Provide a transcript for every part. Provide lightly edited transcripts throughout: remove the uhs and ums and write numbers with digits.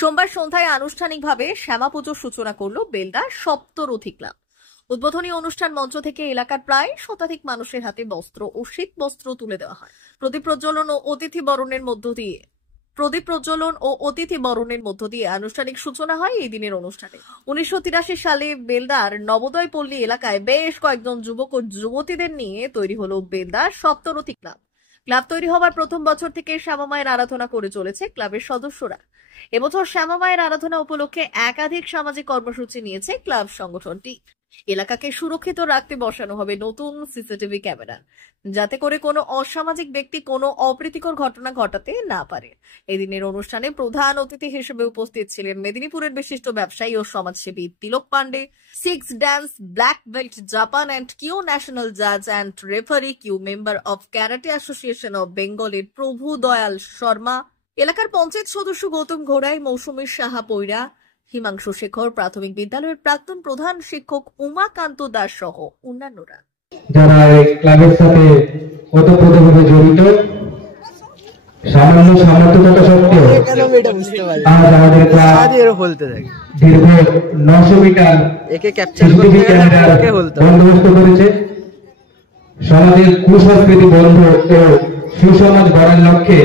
সোমবার সন্ধ্যায় আনুষ্ঠানিকভাবে শ্যামা পুজোর সূচনা করল বেলদা সপ্তরথী ক্লাব। উদ্বোধনী অনুষ্ঠান মঞ্চ থেকে এলাকার প্রায় শতাধিক মানুষের হাতে বস্ত্র ও শীত বস্ত্র তুলে দেওয়া হয়। প্রদীপ প্রজ্বলন ও অতিথি বরণের মধ্য দিয়ে আনুষ্ঠানিক সূচনা হয় এই দিনের অনুষ্ঠানে। 1983 সালে বেলদার নবোদয় পল্লী এলাকায় বেশ কয়েকজন যুবক ও যুবতীদের নিয়ে তৈরি হলো বেলদার সপ্তরথী ক্লাব। ক্লাব তৈরি হওয়ার প্রথম বছর থেকে শ্যামা মায়ের আরাধনা করে চলেছে ক্লাবের সদস্যরা। এবছর শ্যামা মায়ের আরাধনা উপলক্ষে একাধিক সামাজিক কর্মসূচি নিয়েছে ক্লাব সংগঠনটি। এলাকাকে সুরক্ষিত রাখতে বসানো হবে নতুন সিসিটিভি ক্যামেরা, যাতে করে কোনো অসামাজিক ব্যক্তি কোনো অপ্রীতিকর ঘটনা ঘটাতে না পারে। এদিনের অনুষ্ঠানে প্রধান অতিথি হিসেবে উপস্থিত ছিলেন মেদিনীপুরের বিশিষ্ট ব্যবসায়ী ও সমাজসেবী Tilak Pandey, 6 dance black belt Japan and Q national জাজ and referee Q member of karate association of বেঙ্গলের প্রভু দয়াল শর্মা, এলাকার পঞ্চায়েত সদস্য গৌতম ঘোড়াই, মৌসুমী সাহা পৈরা, হিমাংশু শেখর, প্রাথমিক বিদ্যালয়ের প্রাক্তন প্রধান শিক্ষক উমাকান্ত দাস সহ অন্যান্যরা। যারা এই ক্লাবের সাথে ওতপ্রোতভাবে জড়িত, সামান্য সামর্থ্যতা সত্ত্বেও আজ আমাদের ক্লাব দীর্ঘ 900 মিটার সিসিটিভি ক্যামেরার বন্দোবস্ত করেছে। সমাজের কুসংস্কৃতি বন্ধ ও সুসমাজ গড়ার লক্ষ্যে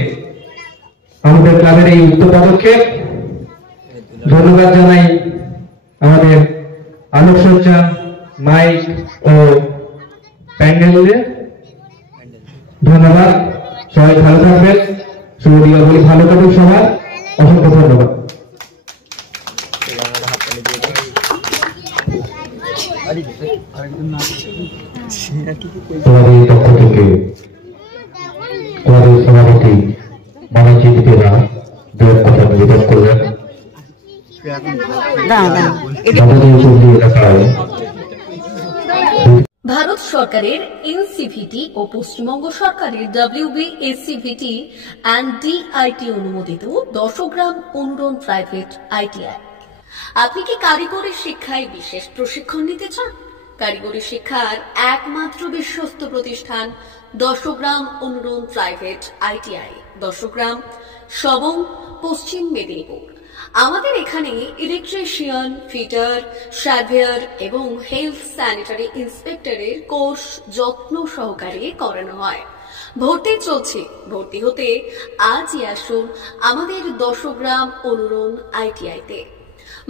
আমাদের ক্লাবের এই উদ্যোগ পদক্ষেপ। ধন্যবাদ জানাই আমাদের আলোকসজ্জা, মাইক ও প্যান্ডেলদের। ধন্যবাদ, সবাই ভালো থাকবেন, শুভ দীপাবলি ভালো থাকুন সবার, অসংখ্য ধন্যবাদ। তোমাদের পক্ষ থেকে তোমাদের সভাপতি মনোজিৎ দেবা দুয়ের কথা নিবেদন করবেন। ভারত সরকারের এনসিভিটি ও পশ্চিমবঙ্গ সরকারের WBSCVT অ্যান্ড DIT অনুমোদিত 10 গ্রাম অনুরণ প্রাইভেট ITI। আপনি কি কারিগরি শিক্ষায় বিশেষ প্রশিক্ষণ নিতে চান? কারিগরি শিক্ষার একমাত্র বিশ্বস্ত প্রতিষ্ঠান 10 গ্রাম অনুরণ প্রাইভেট ITI, 10 গ্রাম, সবং, পশ্চিম মেদিনীপুর। আমাদের এখানে ইলেকট্রিশিয়ান, ফিটার, সার্ভেয়ার এবং হেলথ স্যানিটারি ইন্সপেক্টরের কোর্স যত্ন সহকারে করানো হয়। ভর্তি চলছে। ভর্তি হতে আজই আসুন আমাদের 10 গ্রাম অনুরণ ITI-তে।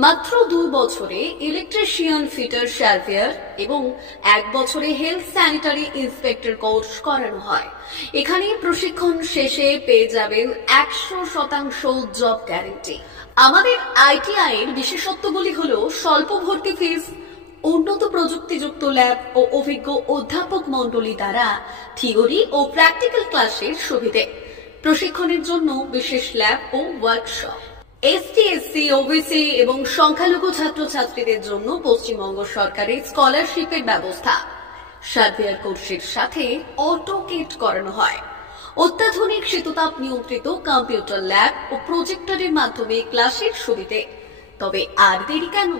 মাত্র 2 বছরে ইলেকট্রিশিয়ান, ফিটার, সার্ভেয়ার এবং 1 বছরে হেলথ স্যানিটারি ইন্সপেক্টর কোর্স করানো হয়। এখানে প্রশিক্ষণ শেষে পেয়ে যাবেন 100% জব গ্যারান্টি। আমাদের ITI এর বিশেষত্বগুলি হলো স্বল্প ভর্তি ফিস, উন্নত প্রযুক্তিযুক্ত ল্যাব ও অভিজ্ঞ অধ্যাপক মণ্ডলী দ্বারা থিওরি ও প্র্যাকটিক্যাল ক্লাসের সুবিধে, প্রশিক্ষণের জন্য বিশেষ ল্যাব ও ওয়ার্কশপ, ST, SC, OBC এবং সংখ্যালঘু ছাত্রছাত্রীদের জন্য পশ্চিমবঙ্গ সরকারের স্কলারশিপের ব্যবস্থা। সার্ভেয়ার কোর্সের সাথে অটোকেট করানো হয়। অত্যাধুনিক শীততাপ নিয়ন্ত্রিত কম্পিউটার ল্যাব ও প্রজেক্টরের মাধ্যমে ক্লাসের সুবিধে। তবে আর দেরি কেন?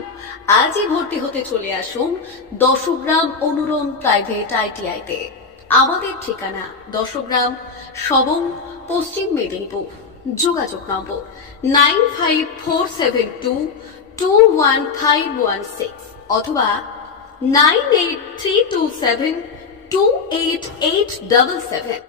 আজই ভর্তি হতে চলে আসুন 10 গ্রাম অনুরণ প্রাইভেট ITI-তে। আমাদের ঠিকানা 10 গ্রাম, সবং, পশ্চিম মেদিনীপুর। যোগাযোগ নম্বর 9547221516 অথবা 9832728877।